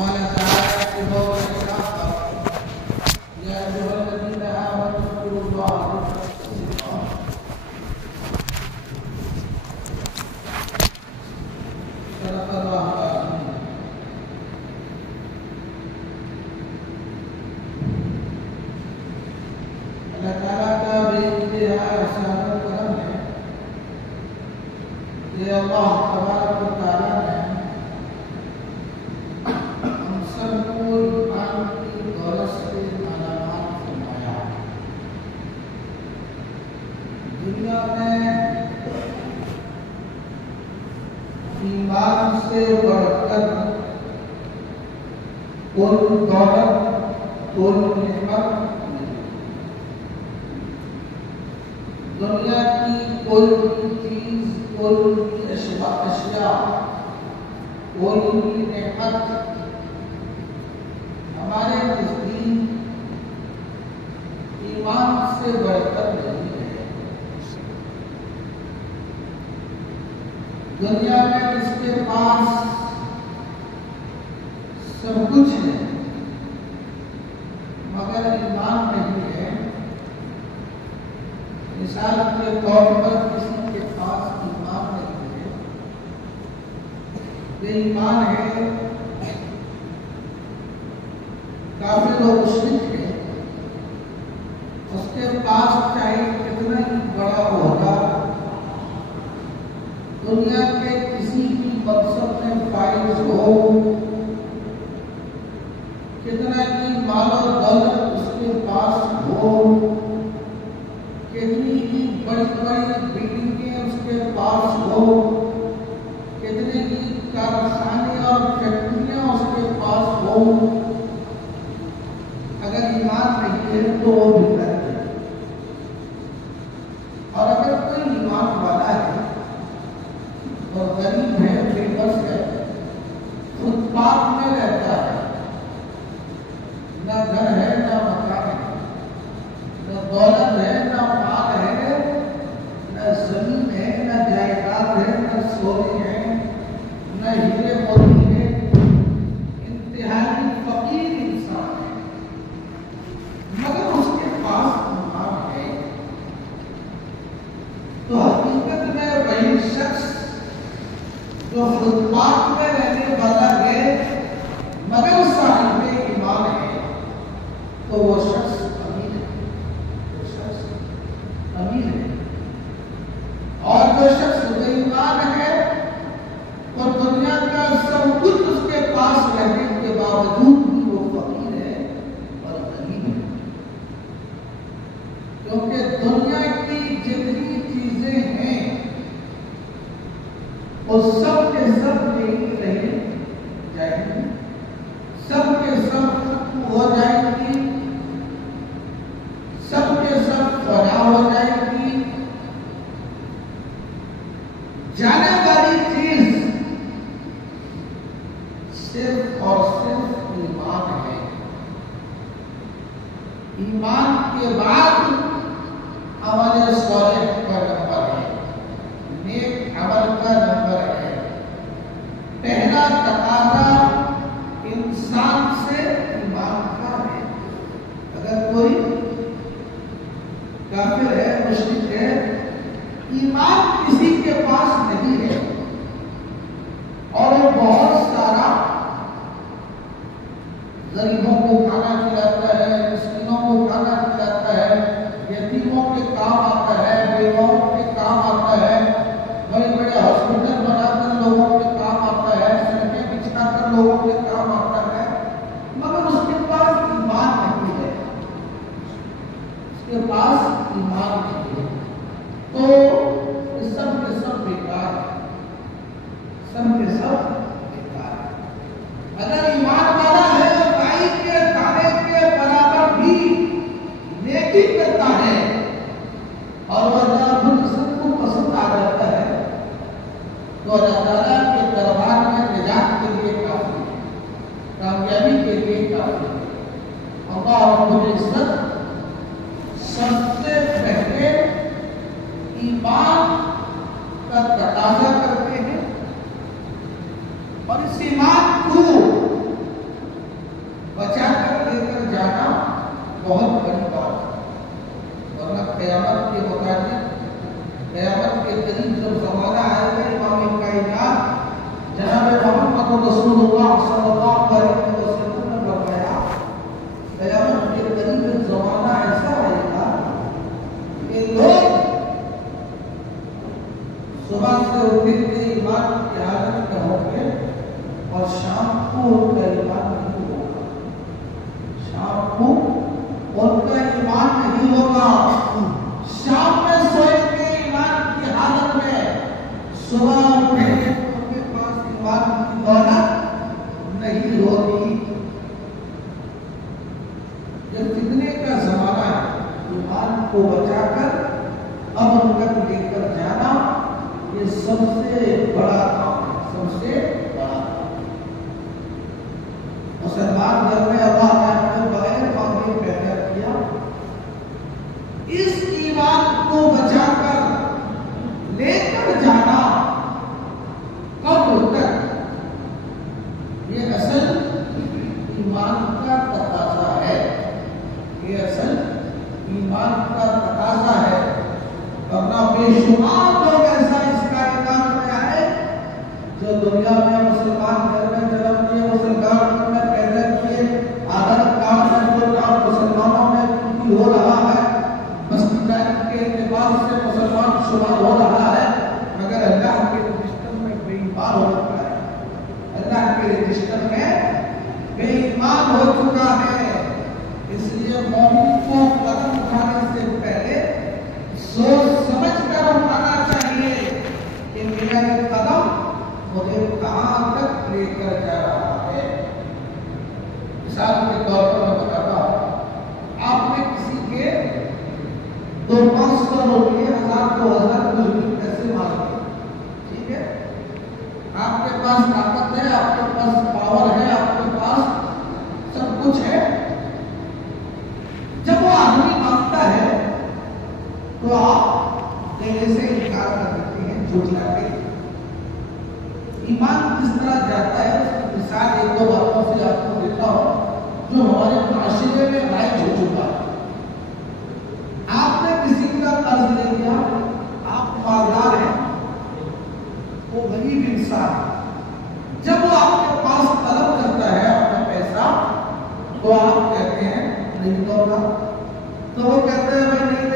قال تعالى في موضع آخر: يا أيها الذين آمنوا اذكروا الله ذكرا كثيرا. صدق الله العظيم. اللہ تعالیٰ کا بے انتہا احسان و کرم ہے کہ اللہ تبارک و تعالیٰ نے ہم سب کو ایمان کی دولت سے مالا مال فرمایا. دنیا میں ایمان سے بڑھ کر کوئی دولت کوئی نعمت دنیا کی کوئی بھی چیز کوئی بھی اشیاء کوئی بھی نعمت ہمارے نزدیک ایمان سے بڑھ کر نہیں ہے. دنیا میں جس کے پاس سب کچھ ہے مگر ایمان نہیں ہے، مثال کے طور پر کسی کے پاس ایمان نہیں ہے، بے ایمان ہے، کافر و مشرک ہے، اس کے پاس چاہے کتنا ہی بڑا ہوگا، دنیا کے کسی بھی منصب میں فائز ہو، کتنا ہی مال و دولت اس کے پاس ہو، کتنی ہی بڑی بڑی بلڈنگیں اس کے پاس ہو، کتنے ہی کارخانے اور فیکٹریاں اس کے پاس ہو، اگر ایمان نہیں ہے تو وہ بھی کرتے. اور اگر کوئی ایمان والا ہے اور غریب ہے، بے بس ہے، فٹ پاتھ میں رہتا ہے، نہ گھر ہے نہ مکان ہے، نہ دولت ہے نہ مال ہے، نہ زمین ہے نہ جائیداد ہے، نہ سونے ہیں نہ ہیرے موتی ہے، انتہائی فقیر انسان ہے، مگر اس کے پاس ایمان ہے، تو حقیقت میں وہی شخص جو فٹ پاتھ میں رہنے والا ہے مگر صاحب ایمان ہے، تو وہ شخص امیر ہے، وہ شخص امیر ہے. اور جو شخص بے ایمان ہے اور دنیا کا سب کچھ اس کے پاس رہنے کے باوجود بھی وہ فقیر ہے اور غریب ہے، کیونکہ دنیا کی جتنی چیزیں ہیں وہ سب کے سب نہیں رہ جائیں گی، سب کے سب ختم ہو جائیں گی، سب کے سب فنا ہو جائیں گی. جانے والی چیز صرف اور صرف ایمان ہے. ایمان کے بعد عمل صالح کا نمبر ہے، نیک عمل کا نمبر ہے. پہلا تقاضا انسان سے ایمان کا ہے. اگر کوئی کافر ہے، مشرک ہے، ایمان کسی کے پاس نہیں ہے اور وہ بہت سارا غریبوں کو کھانا کھلاتا ہے، مسکینوں کو کھانا کھلاتا ہے، یتیموں کے کام آتا ہے، بیواؤں کے کام آتا ہے، بڑے بڑے ہاسپٹل بنا کر لوگوں کے کام آتا ہے، سڑکیں بچھا کر لوگوں کے کام آتا ہے، مگر اس کے پاس ایمان نہیں ہے، اس کے پاس ایمان نہیں ہے، تو یہ سب کے سب بیکار ہے، سب کے سب بیکار ہے. اگر ایمان والا ہے اور رائی کے دانے کے برابر بھی نیکی کرتا ہے اور وہ اللہ رب العزت کو پسند آ جاتا ہے تو اللہ تعالیٰ کے دربار میں نجات کے لیے کافی ہے، کامیابی کے لیے کافی ہے. اللہ رب العزت سب سے پہلے ایمان کا تقاضا کرتے ہیں اور اس ایمان کو تو رسول اللہ صلی اللہ علیہ وسلم نے فرمایا قیامت کے قریب زمانہ ایسا آئے گا کہ لوگ صبح سے اٹھے کے ایمان کی حالت میں ہوں گے اور شام کو ان کا ایمان نہیں ہوگا، شام کو ان کا ایمان نہیں ہوگا، شام میں سوئے کے ایمان کی حالت میں صبح اٹھے ان کے پاس ایمان کی دولت نہیں ہوگی۔ یہ فتنے کا زمانہ ہے، ایمان کو بچا کر امن تک لے کر جانا یہ سب سے بڑا کام ہے، سب سے بڑا کام۔ مسلمان گھر میں اللہ نے ہمیں بغیر مانگے پیدا کیا، اس ایمان کو بچا کر لے کر جانا کب تک، یہ اصل ایمان کا تقاضا ہے، یہ اصل ایمان کا تقاضا ہے، ورنہ بے شمار لوگ ایسا اس کا انکار میں آئے جو دنیا میں مسلمان گھر میں جنم لیے، مسلمان گھر میں پیدا کیے، آدھا کام ہے جو کام مسلمانوں میں بھی ہو رہا ہے، مسجد کے اعتبار سے مسلمان شمار ہو رہا ہے، مگر اللہ کے رجسٹر میں بے ایمان ہو چکا ہے، اللہ کے رجسٹر میں بے ایمان ہو چکا ہے۔ اس لیے مومن کو قدم اٹھانے سے پہلے سوچ سمجھ کر اٹھانا چاہیے کہ میرا یہ قدم مجھے کہاں تک لے کر جا رہا ہے۔ مثال کے طور پر میں بتاتا ہوں، آپ نے کسی کے 200-500 روپئے 1000-2000 کچھ بھی پیسے مانگے، ٹھیک ہے، آپ کے پاس طاقت ہے، آپ کے پاس پاور ہے، آپ کے پاس سب کچھ ہے، جب وہ آدمی مانگتا ہے تو آپ دینے سے انکار کر دیتے ہیں، جھٹلا کے۔ ایمان کس طرح جاتا ہے اس کی مثال ایک دو باتوں سے آپ کو دیتا ہوں جو ہمارے معاشرے میں رائج ہو چکا ہے۔ آپ نے کسی کا قرض لے لیا، آپ مالدار ہیں، وہ غریب انسان ہے، جب وہ آپ کے پاس طلب کرتا ہے اپنا پیسہ تو آپ کہتے ہیں نہیں دو گا، تو وہ کہتے ہیں میں نہیں